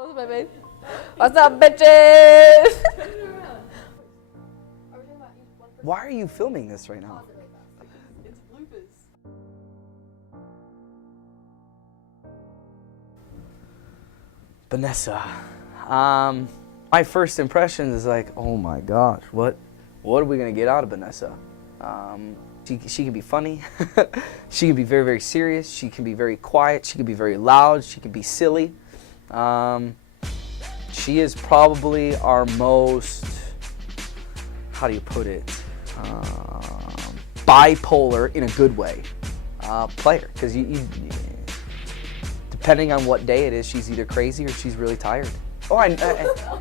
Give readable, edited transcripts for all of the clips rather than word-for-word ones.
Close my face. What's up, bitches? Why are you filming this right now? It's bloopers. Vanessa. My first impression is like, oh my gosh, what are we gonna get out of Vanessa? She can be funny. She can be very, very serious. She can be very quiet. She can be very loud. She can be silly. She is probably our most, how do you put it, bipolar in a good way player. Because you, depending on what day it is, she's either crazy or she's really tired. Oh,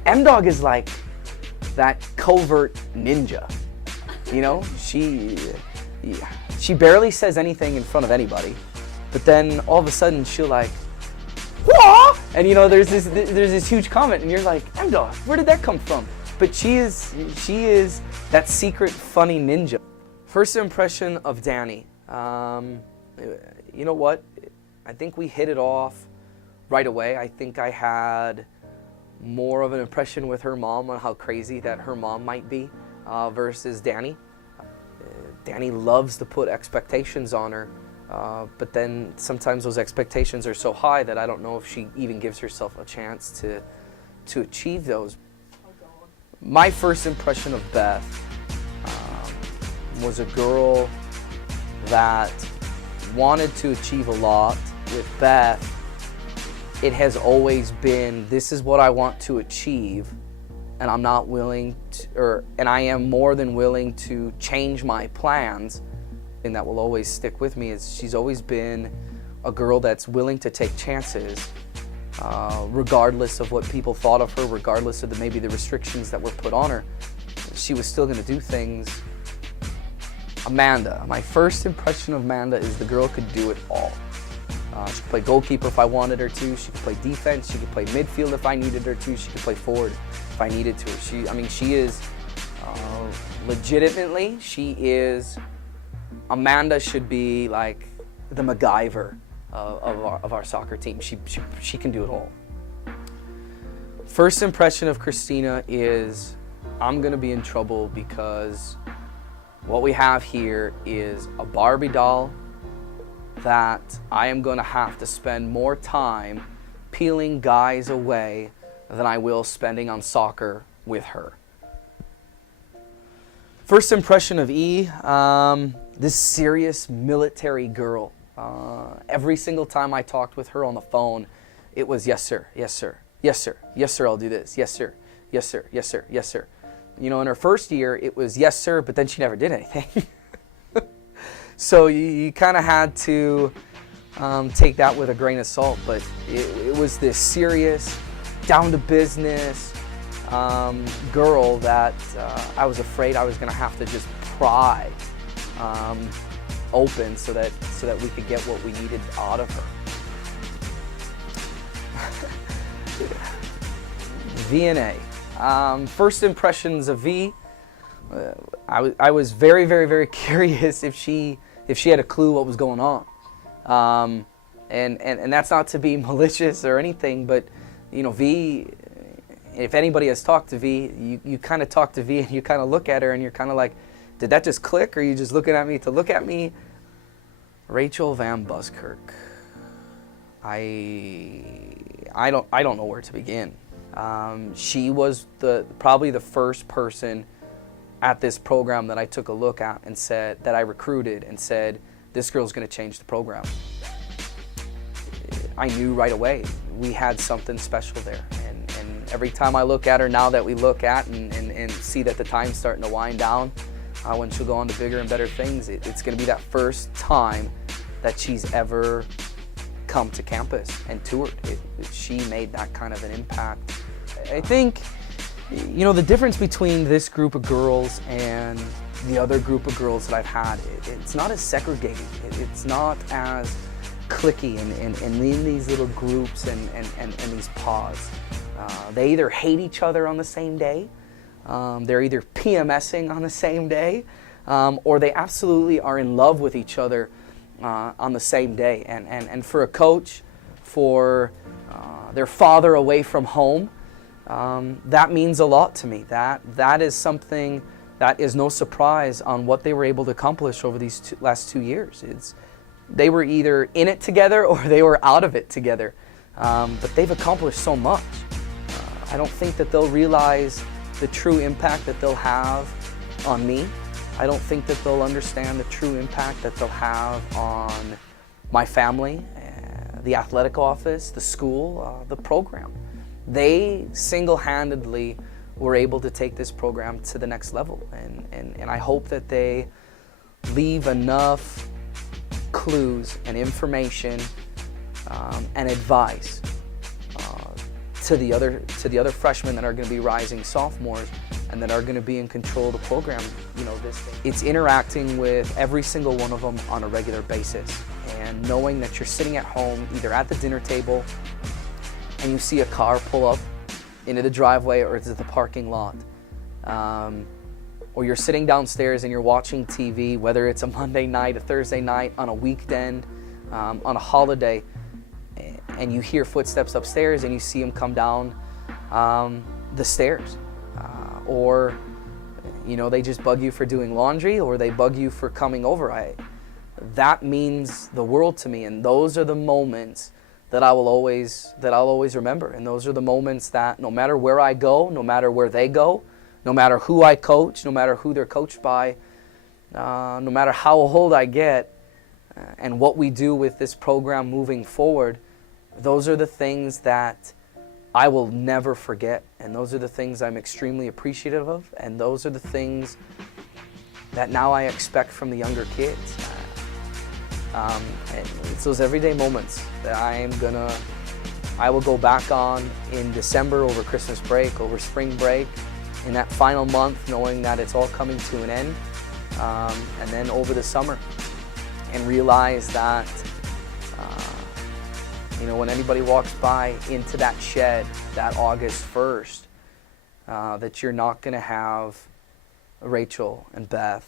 M-Dog is like that covert ninja. You know, she barely says anything in front of anybody, but then all of a sudden she'll like, whoa! And you know, there's this huge comment, and you're like, M-Dog, where did that come from? But she is that secret funny ninja. First impression of Danny. You know what? I think we hit it off right away. I think I had more of an impression with her mom on how crazy that her mom might be versus Danny. Danny loves to put expectations on her, but then sometimes those expectations are so high that I don't know if she even gives herself a chance to achieve those. My first impression of Beth was a girl that wanted to achieve a lot. With Beth, it has always been, this is what I want to achieve, and I'm not willing to, and I am more than willing to change my plans. And that will always stick with me is she's always been a girl that's willing to take chances, regardless of what people thought of her, regardless of maybe the restrictions that were put on her. She was still gonna do things. Amanda, my first impression of Amanda is the girl could do it all. She could play goalkeeper if I wanted her to. She could play defense. She could play midfield if I needed her to. She could play forward if I needed to. She is legitimately. She is. Amanda should be like the MacGyver of our soccer team. She can do it all. First impression of Christina is I'm gonna be in trouble because what we have here is a Barbie doll that I am going to have to spend more time peeling guys away than I will spending on soccer with her. First impression of E, this serious military girl. Every single time I talked with her on the phone, it was yes sir, yes sir, yes sir, yes sir, I'll do this, yes sir, yes sir, yes sir, yes sir. You know, in her first year, it was yes sir, but then she never did anything. So you kind of had to take that with a grain of salt, but it was this serious, down to business girl that I was afraid I was going to have to just pry open so that we could get what we needed out of her. V&A. First impressions of V. I was very, very, very curious if she had a clue what was going on. And that's not to be malicious or anything, but you know, V, if anybody has talked to V, you kind of talk to V and you kind of look at her and you're kind of like, did that just click, or are you just looking at me to look at me? Rachel Van Buskirk. I don't know where to begin. She was probably the first person at this program that I took a look at and said, that I recruited and said, this girl's gonna change the program. I knew right away we had something special there. And every time I look at her now that we look at and see that the time's starting to wind down, when she'll go on to bigger and better things, it's gonna be that first time that she's ever come to campus and toured. She made that kind of an impact. I think, you know, the difference between this group of girls and the other group of girls that I've had, it's not as segregated. It's not as cliquey and in these little groups and these pods. They either hate each other on the same day, they're either PMSing on the same day, or they absolutely are in love with each other on the same day. And for a coach, for their father away from home. That means a lot to me. That is something that is no surprise on what they were able to accomplish over these last 2 years. They were either in it together or they were out of it together. But they've accomplished so much. I don't think that they'll realize the true impact that they'll have on me. I don't think that they'll understand the true impact that they'll have on my family, the athletic office, the school, the program. They single-handedly were able to take this program to the next level. And I hope that they leave enough clues and information and advice to the other freshmen that are going to be rising sophomores and that are going to be in control of the program. It's interacting with every single one of them on a regular basis, and knowing that you're sitting at home, either at the dinner table, and you see a car pull up into the driveway or to the parking lot, or you're sitting downstairs and you're watching TV, whether it's a Monday night, a Thursday night, on a weekend, on a holiday, and you hear footsteps upstairs and you see them come down the stairs, or they just bug you for doing laundry, or they bug you for coming over. That means the world to me, and those are the moments that I'll always remember. And those are the moments that no matter where I go, no matter where they go, no matter who I coach, no matter who they're coached by, no matter how old I get, and what we do with this program moving forward, those are the things that I will never forget. And those are the things I'm extremely appreciative of. And those are the things that now I expect from the younger kids. And it's those everyday moments that I will go back on in December, over Christmas break, over spring break, in that final month, knowing that it's all coming to an end, and then over the summer, and realize that when anybody walks by into that shed that August 1st, that you're not going to have Rachel and Beth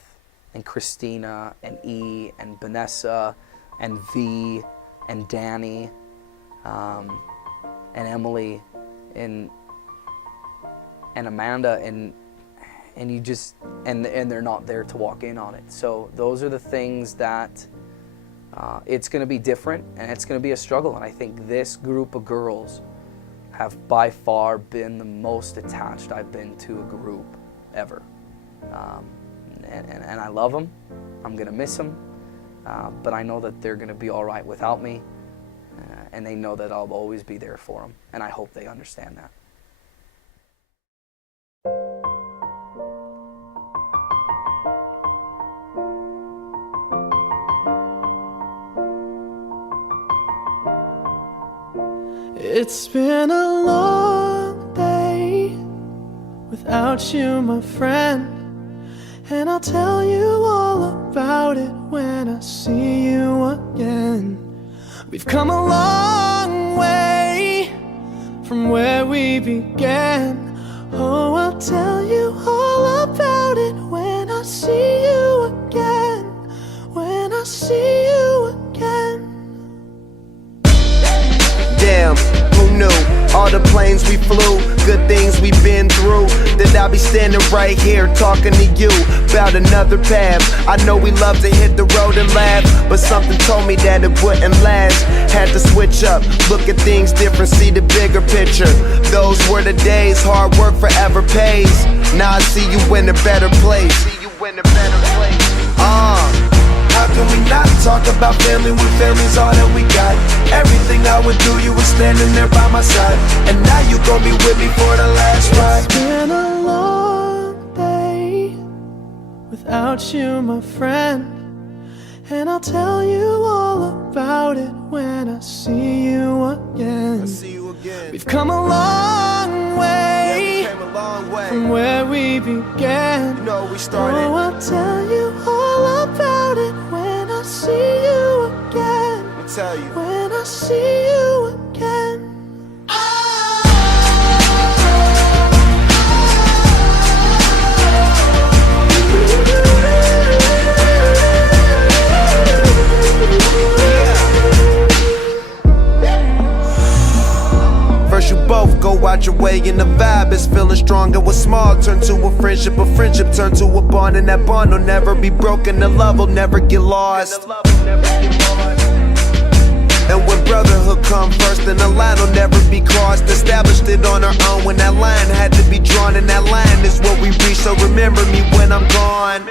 and Christina and E and Vanessa and V and Danny and Emily and Amanda and you just and they're not there to walk in on it. So those are the things that it's going to be different, and it's going to be a struggle. And I think this group of girls have by far been the most attached I've been to a group ever. And I love them. I'm going to miss them. But I know that they're going to be all right without me. And they know that I'll always be there for them. And I hope they understand that. It's been a long day without you, my friend, and I'll tell you all about it when I see you again. We've come a long way from where we began. Oh, I'll tell you all about it when I see you again. When I see you again. Damn, who knew? All the planes we flew, good things we've been through, that I'll be standing right here talking to you about another path. I know we love to hit the road and laugh, but something told me that it wouldn't last. Had to switch up, look at things different, see the bigger picture. Those were the days, hard work forever pays. Now I see you in a better place. How can we not talk about family when family's all that we got? Everything I would do, you were standing there by my side, and now you gon' be with me for the last ride. It's been a long day without you, my friend, and I'll tell you all about it when I see you again. We've come a long way, from where we began. You know we started. Oh, I'll tell you all about it when I see you again. I'll tell you. When I see you again. and strong, and what's small turn to a friendship turn to a bond, and that bond will never be broken, the love will never get lost. And when brotherhood come first, then the line will never be crossed. Established it on our own when that line had to be drawn, and that line is what we reach, so remember me when I'm gone.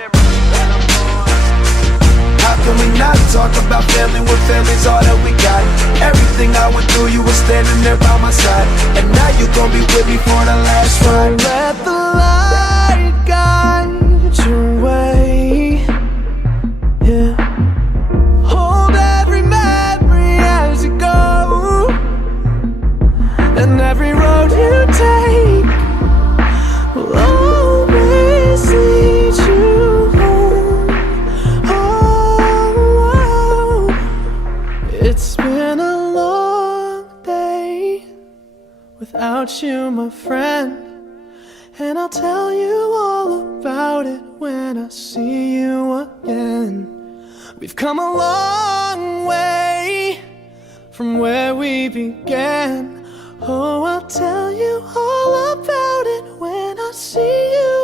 How can we not talk about family when family's all that we got? Everything I went through, you were standing there by my side, and now you gon' be with me for the last ride. Let the light guide your way. Yeah. Hold every memory as you go, and every road you take will always lead you home. Oh, it's been a long day without you, my friend, and I'll tell you all about it when I see you again. We've come a long way from where we began. Oh, I'll tell you all about it when I see you